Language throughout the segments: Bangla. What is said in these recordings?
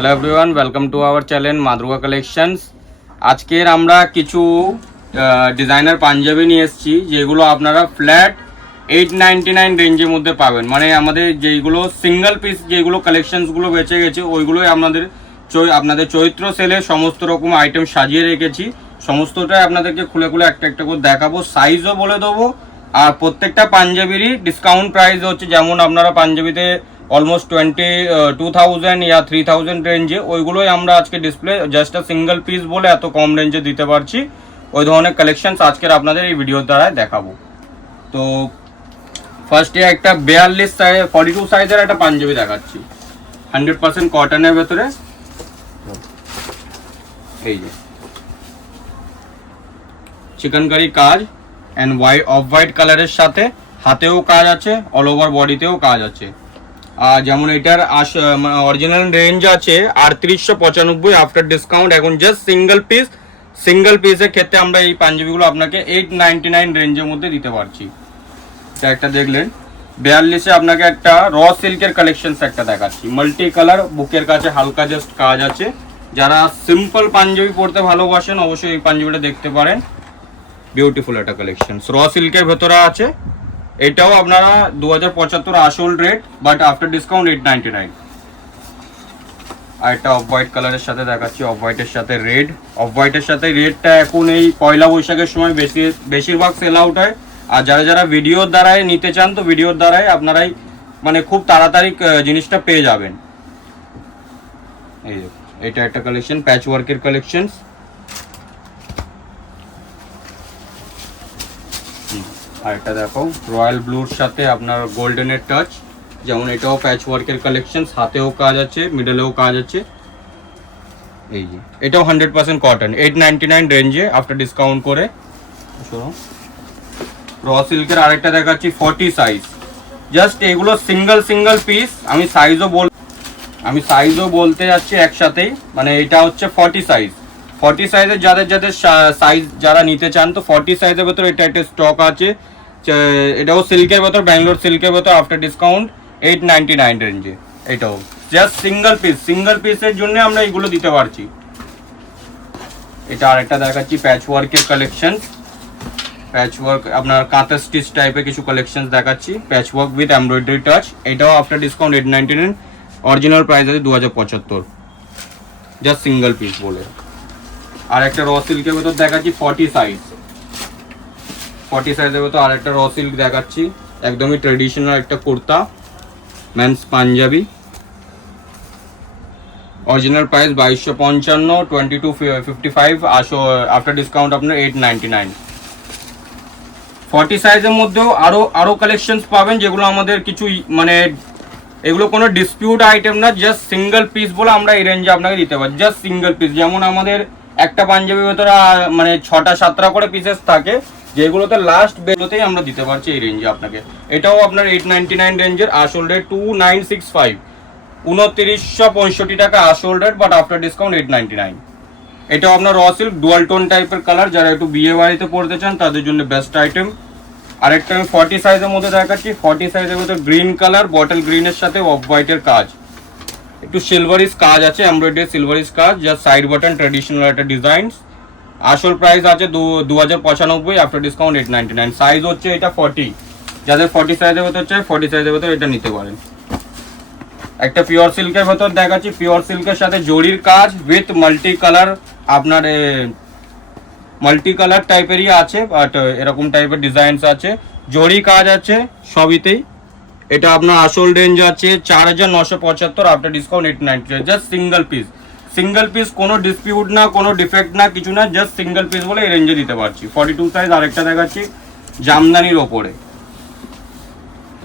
Hello everyone, welcome to our channel Maa Durga collections. আজকের আমরা কিছু ডিজাইনার পাঞ্জাবি নিয়ে এসেছি, যেগুলো আপনারা ফ্ল্যাট 899 রেঞ্জের মধ্যে পাবেন। মানে আমাদের যেইগুলো সিঙ্গেল পিস যেগুলো কালেকশনসগুলো বেঁচে গেছে, ওইগুলোই আপনাদের চৈত্র সেলে সমস্ত রকম আইটেম সাজিয়ে রেখেছি। সমস্তটাই আপনাদেরকে খুলে খুলে একটা একটা করে দেখাবো, সাইজও বলে দেবো। আর প্রত্যেকটা পাঞ্জাবিরই ডিসকাউন্ট প্রাইস হচ্ছে, যেমন আপনারা পাঞ্জাবিতে অলমোস্ট 2000 ইয়া 3000 রেঞ্জে, ওইগুলোই আমরা আজকে ডিসপ্লে জাস্ট সিঙ্গেল পিস বলে এত কম রেঞ্জে দিতে পারছি। ওই ধরনের কালেকশনস আজকের আপনাদের এই ভিডিওর দ্বারা দেখাবো। তো ফার্স্টে একটা 42 সাইজ 42 সাইজের একটা পাঞ্জাবি দেখাচ্ছি, 100% কটনের ভেতরে। এই যে চিকেনকারি কাজ অ্যান্ড অফ হোয়াইট কালারের সাথে হাতেও কাজ আছে, অল ওভার বডিতেও কাজ আছে। যেমন এটার অরিজিনাল রেঞ্জ আছে 3895, আফটার ডিসকাউন্ট এখন জাস্ট সিঙ্গেল পিসের ক্ষেত্রে আমরা এই পাঞ্জাবিগুলো আপনাকে 899 রেঞ্জের মধ্যে দিতে পারছি। এটা একটা দেখলেন। 42-এ আপনাকে একটা র সিল্কের কালেকশন একটা দেখাচ্ছি, মাল্টি কালার, বুকের কাছে হালকা জাস্ট কাজ আছে। যারা সিম্পল পাঞ্জাবি পরতে ভালোবাসেন অবশ্যই এই পাঞ্জাবিটা দেখতে পারেন। বিউটিফুল একটা কালেকশন, র সিল্কের ভেতরে আছে। এটাও আপনারা 2075 আসল রেট, বাট আফটার ডিসকাউন্ট 899। আর একটা অফ হোয়াইট কালারের সাথে দেখাচ্ছি, অফ হোয়াইটের সাথে রেড। অফ হোয়াইটের সাথে রেডটা এখন এই পয়লা বৈশাখের সময় বেশিরভাগ সেল আউট হয়। আর যারা ভিডিওর দ্বারাই নিতে চান, তো ভিডিওর দ্বারাই আপনারাই মানে খুব তাড়াতাড়ি জিনিসটা পেয়ে যাবেন। এই এটা একটা কালেকশন, প্যাচ ওয়ার্কের কালেকশন। আর এটা দেখো রয়্যাল ব্লুর সাথে আপনার গোল্ডেনের টাচ, যেমন এটাও প্যাচ ওয়ার্কের কালেকশন, হাতেও কাজ আছে, মিডলেও কাজ আছে। এই যে এটাও 100% কটন, 899 রেঞ্জে আফটার ডিসকাউন্ট করে। র সিল্কের আরেকটা দেখাচ্ছি 40 সাইজ, জাস্ট এগুলো সিঙ্গেল পিস। আমি সাইজও বলতে যাচ্ছি একসাথেই। মানে এটা হচ্ছে 40 সাইজ। 40 সাইজের যাদের সাইজ যারা নিতে চান, তো 40 সাইজের ভেতর এটা একটা স্টক আছে। এটাও সিল্কের ভেতর, ব্যাঙ্গালোর সিল্কের ভেতর, আফটার ডিসকাউন্ট 899 রেঞ্জে। এটাও জাস্ট সিঙ্গেল পিসের জন্য আমরা এগুলো দিতে পারছি। এটা আরেকটা দেখাচ্ছি প্যাচ ওয়ার্কের কালেকশন। প্যাচ ওয়ার্ক আপনার কাঁথা স্টিচ টাইপের কিছু কালেকশন দেখাচ্ছি, প্যাচ ওয়ার্ক উইথ এমব্রয়ডারি টাচ। এটাও আফটার ডিসকাউন্ট 899, অরিজিনাল প্রাইস আছে 2075, জাস্ট সিঙ্গেল পিস বলে। আর একটা র সিল্কের ভেতর দেখাচ্ছি 40 সাইজের ভেতর আর একটা র সিল্ক দেখাচ্ছি, একদমই ট্রেডিশনাল একটা kurta, men's panjabi. Original price 2255, 2255 after discount আপনার 899। 40 সাইজের মধ্যেও আরো কালেকশনস পাবেন, যেগুলো আমাদের কিছু মানে এগুলো কোনো ডিসপিউট আইটেম না, জাস্ট সিঙ্গেল পিস বলে আমরা এই রেঞ্জে আপনাকে দিতে পারি। জাস্ট সিঙ্গেল পিস, যেমন আমাদের একটা পাঞ্জাবির ভেতরে মানে 6টা-7টা করে পিসেস থাকে, যেগুলোতে লাস্ট বেরোতেই আমরা দিতে পারছি এই রেঞ্জে আপনাকে। এটাও আপনার 899 রেঞ্জের, আসল রেট 2965, 2965 টাকা আসল রেট, বাট আফটার ডিসকাউন্ট 899। এটাও আপনার র সিল্ক ডুয়াল টোন টাইপের কালার, যারা একটু বিয়ে বাড়িতে পড়তে চান তাদের জন্য বেস্ট আইটেম। আরেকটা আমি 40 সাইজের মধ্যে দেখাচ্ছি, 40 সাইজের মধ্যে গ্রিন কালার, বটল গ্রিনের সাথে অফ হোয়াইটের কাজ, একটু সিলভারিশ কাজ আছে, এমব্রয়ডারি সিলভারিশ কাজ, জাস্ট সাইড বাটন ট্র্যাডিশনাল একটা ডিজাইন। আসল প্রাইস আছে 2095, আফটার ডিসকাউন্ট 899। সাইজ হচ্ছে এটা 40, যাদের 40 সাইজের ভেতর চাই 40 সাইজের ভেতর এটা নিতে পারেন। একটা পিওর সিল্কের ভেতর দেখাচ্ছি, পিওর সিল্কের সাথে জরির কাজ উইথ মাল্টি কালার, আপনার মাল্টি কালার টাইপেরই আছে, বাট এরকম টাইপের ডিজাইনস আছে, জরি কাজ আছে সবইতেই। এটা আপনার আসল রেঞ্জ আছে 4975, after discount 899, just single piece, কোনো ডিসপিউট না, কোনো ডিফেক্ট না, কিছু না, জাস্ট সিঙ্গেল পিস বলে এই রেঞ্জে দিতে পারছি। 42 সাইজ আরেকটা দেখাচ্ছি জামদানির ওপরে,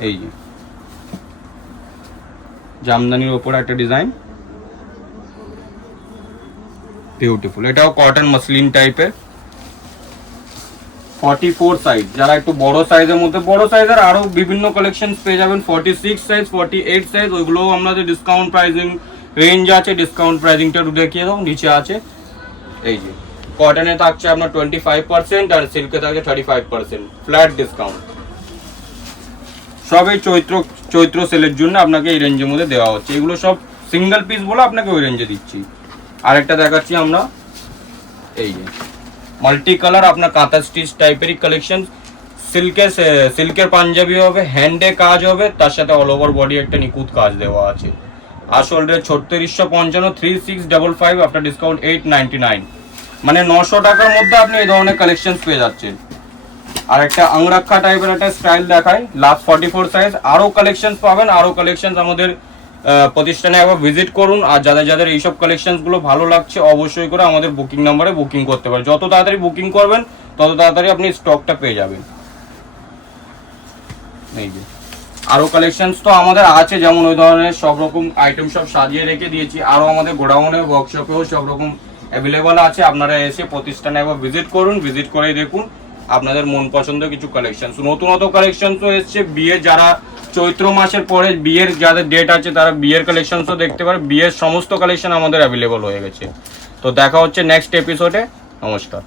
এই যে জামদানির ওপরে একটা ডিজাইন, বিউটিফুল। এটাও কটন মাসলিন টাইপের। 44 সাইজ, যারা একটু বড় সাইজের মধ্যে, বড় সাইজের আরো বিভিন্ন কালেকশন পেয়ে যাবেন। 46 সাইজ, 48 সাইজ, ওইগুলোও আমাদের ডিসকাউন্ট প্রাইসিং রেঞ্জ আছে। ডিসকাউন্ট প্রাইসিংটা একটু দেখিয়ে দাও, নিচে আছে। এই যে কটনে থাকছে আপনার 25% আর সিল্কে থাকছে 35%, ফ্ল্যাট ডিসকাউন্ট। সব এই চৈত্র সেলের জন্য আপনাকে এই রেঞ্জের মধ্যে দেওয়া হচ্ছে। এগুলো সব সিঙ্গেল পিস বলে আপনাকে ওই রেঞ্জে দিচ্ছি। আরেকটা দেখাচ্ছি আমরা, এই যে মাল্টি কালার আপনার কাঁথা স্টিচ টাইপেরই কালেকশন, সিল্কের পাঞ্জাবি হবে, হ্যান্ডে কাজ হবে, তার সাথে অল ওভার বডি একটা নিখুঁত কাজ দেওয়া আছে। আসল রেট 3655, 3655 আফটার ডিসকাউন্ট 899, মানে 900 টাকার মধ্যে আপনি এই ধরনের কালেকশন পেয়ে যাচ্ছেন। আর একটা আংরাক্ষা টাইপের একটা স্টাইল দেখাই, লাস্ট 44 সাইজ। আরো কালেকশন পাবেন, আরো কালেকশন আমাদের প্রতিষ্ঠানে একবার ভিজিট করুন। আর যাদের যাদের এইসব কালেকশন গুলো ভালো লাগছে অবশ্যই করে আমাদের বুকিং নাম্বারে বুকিং করতে পারেন। যত তাড়াতাড়ি বুকিং করবেন তত তাড়াতাড়ি আপনি স্টকটা পেয়ে যাবেন। এই যে আরো কালেকশনস তো আমাদের আছে, যেমন ওই ধরনের সব রকম আইটেম সব সাজিয়ে রেখে দিয়েছি। আরো আমাদের গোডাউনে ওয়ার্কশপেও সব রকম অ্যাভেলেবল আছে। আপনারা এসে প্রতিষ্ঠানে একবার ভিজিট করুন, ভিজিট করে দেখুন আপনাদের মন পছন্দের কিছু কালেকশন। নতুন কালেকশনসও এসছে। বিয়ের যারা চৈত্র মাসের পরে বিয়ের যাদের ডেট আছে তারা বিয়ের কালেকশনসও দেখতে পারে। বিয়ের সমস্ত কালেকশন আমাদের অ্যাভেলেবল হয়ে গেছে। তো দেখা হচ্ছে নেক্সট এপিসোডে। নমস্কার।